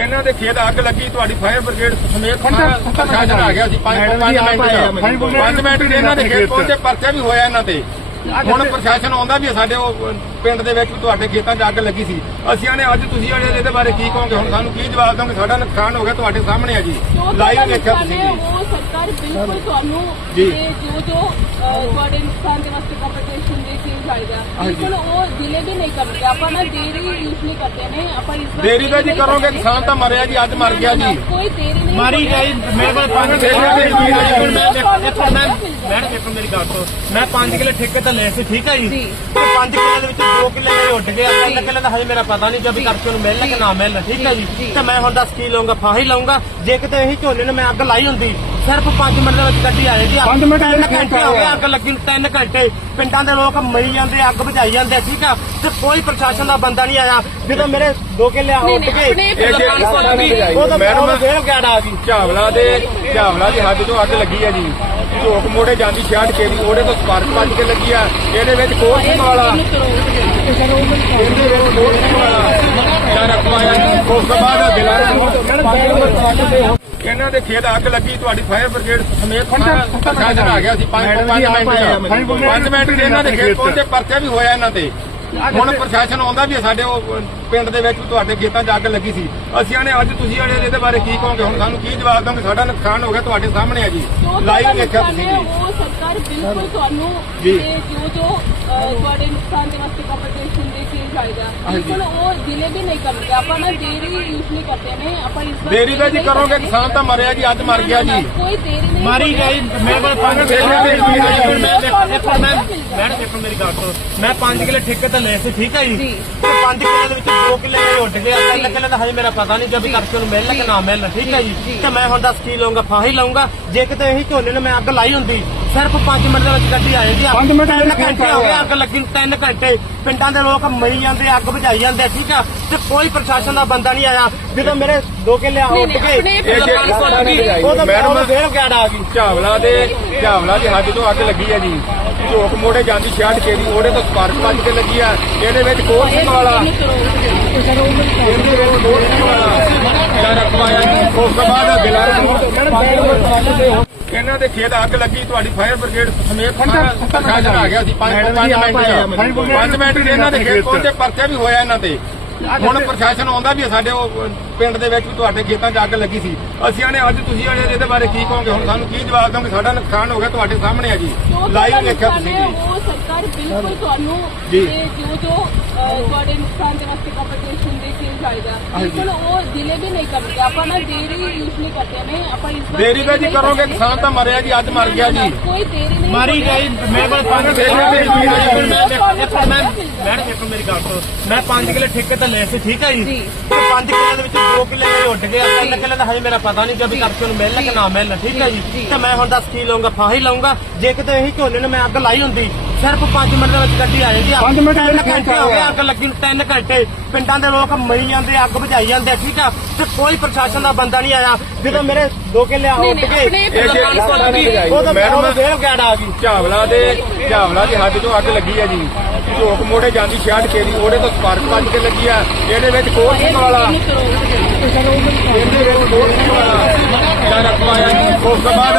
ਇਹਨਾਂ ਦੇ ਖੇਤ ਅੱਗ ਲੱਗੀ ਤੁਹਾਡੀ ਫਾਇਰ ਬ੍ਰਿਗੇਡ ਸਮੇਤ ਸਾਰਾ ਪ੍ਰਸ਼ਾਸਨ ਆ ਗਿਆ ਸੀ 5 ਮਿੰਟ 5 ਮਿੰਟ ਦੇ ਇਹਨਾਂ ਦੇ ਖੇਤ ਪਹੁੰਚੇ ਪਰਚਾ ਵੀ ਹੋਇਆ ਇਹਨਾਂ ਤੇ। ਹੁਣ ਪ੍ਰਸ਼ਾਸਨ ਆਉਂਦਾ ਵੀ ਸਾਡੇ ਉਹ ਪਿੰਡ ਦੇ ਵਿੱਚ ਤੁਹਾਡੇ ਖੇਤਾਂ 'ਚ ਅੱਗ ਲੱਗੀ ਸੀ। ਅਸੀਂ ਆਨੇ ਅੱਜ ਤੁਸੀਂ ਜਿਹੜੇ ਇਹਦੇ ਬਾਰੇ ਕੀ ਕਹੋਗੇ? ਹੁਣ ਸਾਨੂੰ ਕੀ ਜਵਾਬ ਦੋਗੇ ਸਾਡਾ ਨੁਕਸਾਨ ਹੋ ਗਿਆ ਤੁਹਾਡੇ ਸਾਹਮਣੇ ਆ ਜੀ। ਲਾਈਵ ਵੇਖਿਆ ਤੁਸੀਂ ਜੀ। ਉਹ ਸਰਕਾਰ ਬਿਲਕੁਲ ਤੁਹਾਨੂੰ ਜੀ। ਜੋ ਤੁਹਾਡੇ ਨੁਕਸਾਨ ਦੇ ਵਾਸਤੇ ਕੰਪਨਸੇਸ਼ਨ ਦੇ ਚੀਜ਼ ਆਏਗਾ ਬਿਲਕੁਲ ਉਹ ਜ਼ਿਲ੍ਹੇ ਵੀ ਨਹੀਂ ਕਰਦੇ। ਆਪਾਂ ਨਾ ਦੇਰੀ ਯੂਜ਼ ਨਹੀਂ ਕਰਦੇ ਨੇ। ਆਪਾਂ ਇਸ ਵਾਰ ਦੇਰੀ ਦਾ ਜੀ ਕਰੋਗੇ ਕਿਸਾਨ ਤਾਂ ਮਰਿਆ ਜੀ ਅੱਜ ਮਰ ਗਿਆ ਜੀ। ਕੋਈ ਦੇਰੀ ਨਹੀਂ ਮਾਰੀ ਗਈ ਮੇਰੇ ਕੋਲ ਪੰਜ ਦੇਖ ਲਓ ਜੀ, ਕੀ ਹੈ ਜੀ, ਮੈਂ ਦੇਖੋ ਮੇਰੀ ਗੱਲ ਤੋਂ ਮੈਂ 5 ਕਿਲੋ ਠੇਕੇ ਤੇ ਲਏ ਸੀ ਠੀਕ ਹੈ ਜੀ। ਤੇ 5 ਕਿਲੋ ਦੇ ਵਿੱਚ 2 ਕਿਲੋ ਮੇਰੇ ਉੱਡ ਗਏ ਅੱਧਾ ਕਿਲੋ ਦਾ ਹਜੇ ਮੇਰਾ ਪਤਾ ਨਹੀਂ ਜਦ ਕਰਕੇ ਨੂੰ ਮਿਲਣਾ ਕਿ ਨਾ ਮਿਲਣਾ ਠੀਕ ਹੈ ਜੀ। ਤੇ ਮੈਂ ਹੁਣ 10 ਕੀ ਲਵਾਂਗਾ ਫਾਹੀ ਲਵਾਂਗਾ ਜੇ ਕਿਤੇ ਇਹੀ ਝੋਨੇ ਨੂੰ ਮੈਂ ਅੱਗ ਲਾਈ ਹੁੰਦੀ ਸਿਰਫ 5 ਮਿੰਟ ਦੇ ਵਿੱਚ ਗੱਡੀ ਆਏਗੀ ਪੰਜ ਮਿੰਟ ਤਿੰਨ ਦੇ ਘੰਟੇ ਹੋ ਗਏ ਅੱਗ ਲੱਗੀ ਨੂੰ 3 ਘੰਟੇ। ਪਿੰਡਾਂ ਦੇ ਲੋਕ ਮਰੀ ਜਾਂਦੇ ਅੱਗ ਬੁਝਾਈ ਜਾਂਦੇ ਠੀਕ ਆ? ਤੇ ਕੋਈ ਪ੍ਰਸ਼ਾਸਨ ਦਾ ਬੰਦਾ ਨਹੀਂ ਆਇਆ। ਜਦੋਂ ਮੇਰੇ 2 ਕਿੱਲੇ ਨਹੀਂ, ਗਏ। ਆਪਣੇ ਇਹ ਜੇ ਪੰਜ ਸੌ ਲੱਗੀ। ਉਹ ਤਾਂ ਮੈਡਮ- ਫੇਰ ਗਾੜਾ ਆ ਗਈ। ਝਾਵਲਾ ਦੇ ਝਾਵਲਾ ਦੀ ਹੱਦ ਤੋਂ ਅੱਗ ਲੱਗੀ ਹੈ ਜੀ। ਝੋਕ ਮੋੜੇ ਜਾਂਦੀ 66 ਕੇ ਦੀ ਉਹਦੇ ਤੋਂ ਸਪਾਰਕ ਵੱਜ ਕੇ ਲੱਗੀ ਆ। ਇਹਦੇ ਵਿੱਚ ਕੋਰ ਸਿੰਘ ਵਾਲਾ। ਇਹਦੇ ਵਿੱਚ ਕੋਰ ਸਿੰਘ ਵਾਲਾ। ਜਾਂ ਰਖਵਾਇਆ ਜੀ। ਉਸ ਤੋਂ ਬਾਅਦ ਦਿਲਾਰਾ ਇਹਨਾਂ ਦੇ ਖੇਤ ਅੱਗ ਲੱਗੀ ਤੁਹਾਡੀ ਫਾਇਰ ਬ੍ਰਿਗੇਡ ਸਮੇਤ ਸਾਰਾ ਪ੍ਰਸ਼ਾਸਨ ਆ ਗਿਆ ਸੀ 5 ਮਿੰਟ 5 ਮਿੰਟ ਦੇ ਇਹਨਾਂ ਦੇ ਖੇਤ ਪਹੁੰਚੇ ਪਰਚਾ ਵੀ ਹੋਇਆ ਇਹਨਾਂ ਤੇ। ਹੁਣ ਪ੍ਰਸ਼ਾਸਨ ਆਉਂਦਾ ਵੀ ਸਾਡੇ ਉਹ ਪਿੰਡ ਦੇ ਵਿੱਚ ਤੁਹਾਡੇ ਖੇਤਾਂ 'ਚ ਅੱਗ ਲੱਗੀ ਸੀ। ਅਸੀਂ ਆਨੇ ਅੱਜ ਤੁਸੀਂ ਜਿਹੜੇ ਇਹਦੇ ਬਾਰੇ ਕੀ ਕਹੋਗੇ? ਹੁਣ ਸਾਨੂੰ ਕੀ ਜਵਾਬ ਦੋਗੇ ਸਾਡਾ ਨੁਕਸਾਨ ਹੋ ਗਿਆ ਤੁਹਾਡੇ ਸਾਹਮਣੇ ਆ ਜੀ। ਲਾਈਵ ਵੇਖਿਆ ਤੁਸੀਂ ਜੀ। ਉਹ ਸਰਕਾਰ ਬਿਲਕੁਲ ਤੁਹਾਨੂੰ ਜੀ। ਇਹ ਜੋ ਤੁਹਾਡੇ ਨੁਕਸਾਨ ਦੇ ਵਾਸਤੇ ਕੰਪਨਸੇਸ਼ਨ ਦੇ ਚੀਜ਼ ਉਹ ਜ਼ਿਲ੍ਹੇ ਵੀ ਨਹੀਂ ਕਰਦੇ ਆਪਾਂ ਨਾ ਦੇਰੀ ਯੂਜ਼ ਨਹੀਂ ਕਰਦੇ ਨੇ ਆਪਾਂ ਇਸ ਵਾਰ ਦੇਰੀ ਦਾ ਜੀ ਕਰੋਗੇ ਕਿਸਾਨ ਤਾਂ ਮਰਿਆ ਜੀ ਅੱਜ ਮਰ ਗਿਆ ਜੀ। ਕੋਈ ਦੇਰੀ ਨਹੀਂ ਮਾਰੀ ਗਈ ਮੇਰੇ ਕੋਲ ਪੰਜ ਦੇਖ ਲਓ ਜੀ, ਕੀ ਹੈ ਜੀ, ਮੈਂ ਦੇਖੋ ਮੈਂ ਮੈਂ ਦੇਖੋ ਮੇਰੀ ਗੱਲ ਤੋਂ ਮੈਂ 5 ਕਿਲੋ ਠੇਕੇ ਤੇ ਲਏ ਸੀ ਠੀਕ ਹੈ ਜੀ। ਤੇ 5 ਕਿਲੋ ਦੇ ਵਿੱਚ 2 ਕਿਲੋ ਮੇਰੇ ਉੱਡ ਗਏ। ਅੱਧਾ ਕਿਲੋ ਦਾ ਹਜੇ ਮੇਰਾ ਪਤਾ ਨਹੀਂ ਜਦ ਕਰਕੇ ਨੂੰ ਮਿਲਣਾ ਕਿ ਨਾ ਮਿਲਣਾ ਠੀਕ ਹੈ ਜੀ? ਤੇ ਮੈਂ ਹੁਣ 10 ਕੀ ਲਵਾਂਗਾ ਫਾਹੀ ਲਵਾਂਗਾ ਜੇ ਕਿਤੇ ਇਹੀ ਝੋਨੇ ਨੂੰ ਮੈਂ ਅੱਗ ਲਾਈ ਹੁੰਦੀ ਸਿਰਫ 5 ਮਿੰਟ ਦੇ ਵਿੱਚ ਗੱਡੀ ਆਏਗੀ ਪੰਜ ਮਿੰਟ ਤਿੰਨ ਦੇ ਘੰਟੇ ਹੋ ਗਏ ਅੱਗ ਲੱਗੀ ਨੂੰ 3 ਘੰਟੇ। ਪਿੰਡਾਂ ਦੇ ਲੋਕ ਮਰੀ ਜਾਂਦੇ ਅੱਗ ਬੁਝਾਈ ਜਾਂਦੇ ਠੀਕ ਆ? ਤੇ ਕੋਈ ਪ੍ਰਸ਼ਾਸਨ ਦਾ ਬੰਦਾ ਨਹੀਂ ਆਇਆ। ਜਦੋਂ ਮੇਰੇ 2 ਕਿੱਲੇ ਨਹੀਂ, ਗਏ ਪੰਜ ਮੈਡਮ- ਫੇਰ ਗਾੜਾ ਆ ਗਈ। ਝਾਵਲਾ ਦੇ ਝਾਵਲਾ ਦੀ ਹੱਦ ਤੋਂ ਅੱਗ ਲੱਗੀ ਹੈ ਜੀ। ਝੋਕ ਮੋੜੇ ਜਾਂਦੀ 66 ਕੇ ਦੀ ਉਹਦੇ ਤੋਂ ਸਪਾਰਕ ਵੱਜ ਕੇ ਲੱਗੀ ਆ। ਇਹਦੇ ਵਿੱਚ ਕੋਰ ਸਿੰਘ ਵਾਲਾ। ਇਹਦੇ ਵਿੱਚ ਸਿੰਘ ਵਾਲਾ। ਰਖਵਾਇਆ ਜੀ। ਉਸ ਤੋਂ ਬਾਅਦ ਦਿਲਾਰਾ ਇਹਨਾਂ ਦੇ ਖੇਤ ਅੱਗ ਲੱਗੀ ਤੁਹਾਡੀ ਫਾਇਰ ਬ੍ਰਿਗੇਡ ਸਮੇਤ ਪ੍ਰਸ਼ਾਸਨ ਆ ਗਿਆ ਸੀ। 5 ਮਿੰਟ 5 ਮਿੰਟ ਇਹਨਾਂ ਦੇ ਖੇਤ ਪਹੁੰਚੇ ਪਰਚਾ ਵੀ ਹੋਇਆ ਇਹਨਾਂ ਤੇ। ਹੁਣ ਪ੍ਰਸ਼ਾਸਨ ਆਉਂਦਾ ਵੀ ਸਾਡੇ ਉਹ ਪਿੰਡ ਦੇ ਵਿੱਚ ਵੀ ਤੁਹਾਡੇ ਖੇਤਾਂ 'ਚ ਅੱਗ ਲੱਗੀ ਸੀ। ਅਸੀਂ ਆਨੇ ਅੱਜ ਤੁਸੀਂ ਜਿਹੜੇ ਇਹਦੇ ਬਾਰੇ ਕੀ ਕਹੋਗੇ? ਹੁਣ ਸਾਨੂੰ ਕੀ ਜਵਾਬ ਦੋਗੇ ਸਾਡਾ ਨੁਕਸਾਨ ਹੋ ਗਿਆ ਤੁਹਾਡੇ ਸਾਹਮਣੇ ਆ ਜੀ। ਲਾਈਵ ਵੇਖਿਆ ਤੁਸੀਂ ਜੀ। ਉਹ ਸਰਕਾਰ ਬਿਲਕੁਲ ਤੁਹਾਨੂੰ ਜੀ। ਇਹ ਜੋ ਜੋ ਤੁਹਾਡੇ ਨੁਕਸਾਨ ਦੇ ਵਾਸਤੇ ਕੰਪਨਸੇਸ਼ਨ ਦੇ ਚੀਜ਼ ਆਏਗਾ ਬਿਲਕੁਲ ਉਹ ਜ਼ਿਲ੍ਹੇ ਵੀ ਨਹੀਂ ਕਰਦੇ ਆਪਾਂ ਨਾ ਦੇਰੀ ਯੂਜ਼ ਨਹੀਂ ਕਰਦੇ ਨੇ। ਆਪਾਂ ਇਸ ਵਾਰ ਦੇਰੀ ਦਾ ਜੀ ਕਰੋਗੇ ਕਿਸਾਨ ਤਾਂ ਮਰਿਆ ਜੀ ਅੱਜ ਮਰ ਗਿਆ ਜੀ। ਕੋਈ ਦੇਰੀ ਨਹੀਂ ਮਾਰੀ ਗਈ ਮੇਰੇ ਕੀ ਮੈਂ ਦੇਖੋ ਦੇਖੋ ਮੈਂ ਮੈਂ ਦੇਖੋ ਮੇਰੀ ਗੱਲ ਤੋਂ ਮੈਂ 5 ਕਿਲੋ ਠੇਕੇ ਤੇ ਲਏ ਸੀ ਠੀਕ ਹੈ ਜੀ। ਤੇ 5 ਕਿਲੋ ਦੇ ਵਿੱਚ 2 ਕਿਲੋ ਮੇਰੇ ਉੱਡ ਗਏ ਅੱਧਾ ਕਿਲੋ ਦਾ ਹਜੇ ਮੇਰਾ ਪਤਾ ਨਹੀਂ ਜਦ ਕਰਕੇ ਨੂੰ ਮਿਲਣਾ ਕਿ ਨਾ ਮਿਲਣਾ ਠੀਕ ਹੈ ਜੀ? ਤੇ ਮੈਂ ਹੁਣ 10 ਕੀ ਲਵਾਂਗਾ ਫਾਹੀ ਲਵਾਂਗਾ ਜੇ ਕਿਤੇ ਇਹੀ ਝੋਨੇ ਨੂੰ ਮੈਂ ਅੱਗ ਲਾਈ ਹੁੰਦੀ ਸਿਰਫ 5 ਮਿੰਟ ਦੇ ਵਿੱਚ ਗੱਡੀ ਆਏਗੀ ਪੰਜ ਮਿੰਟ ਦੇ ਤਿੰਨ ਘੰਟੇ ਹੋ ਗਏ ਅੱਗ ਲੱਗੀ ਨੂੰ 3 ਘੰਟੇ। ਪਿੰਡਾਂ ਦੇ ਲੋਕ ਮਰੀ ਜਾਂਦੇ ਅੱਗ ਬੁਝਾਈ ਜਾਂਦੇ ਠੀਕ ਆ? ਤੇ ਕੋਈ ਪ੍ਰਸ਼ਾਸਨ ਦਾ ਬੰਦਾ ਨਹੀਂ ਆਇਆ। ਜਦੋਂ ਮੇਰੇ 2 ਕਿੱਲੇ ਨਹੀਂ, ਉੱਡ ਨਹੀਂ, ਗਏ ਤਾਂ ਮੈਡਮ- ਫੇਰ ਗਾੜਾ ਆ ਗਈ। ਝਾਵਲਾ ਦੇ ਝਾਵਲਾ ਦੀ ਹੱਦ ਤੋਂ ਅੱਗ ਲੱਗੀ ਹੈ ਜੀ। ਝੋਕ ਮੋੜੇ ਜਾਂਦੀ 66 ਕੇ ਦੀ ਉਹਦੇ ਤੋਂ ਸਪਾਰਕ ਵੱਜ ਕੇ ਲੱਗੀ ਆ। ਇਹਦੇ ਵਿੱਚ ਕੋਰ ਸਿੰਘ ਵਾਲਾ ਇਹਦੇ ਵਿੱਚ ਕੋਰ ਸਿੰਘ ਵਾਲਾ ਜਾਂ ਰਖਵਾਇਆ ਜੀ ਉਸ ਤੋਂ ਬਾਅਦ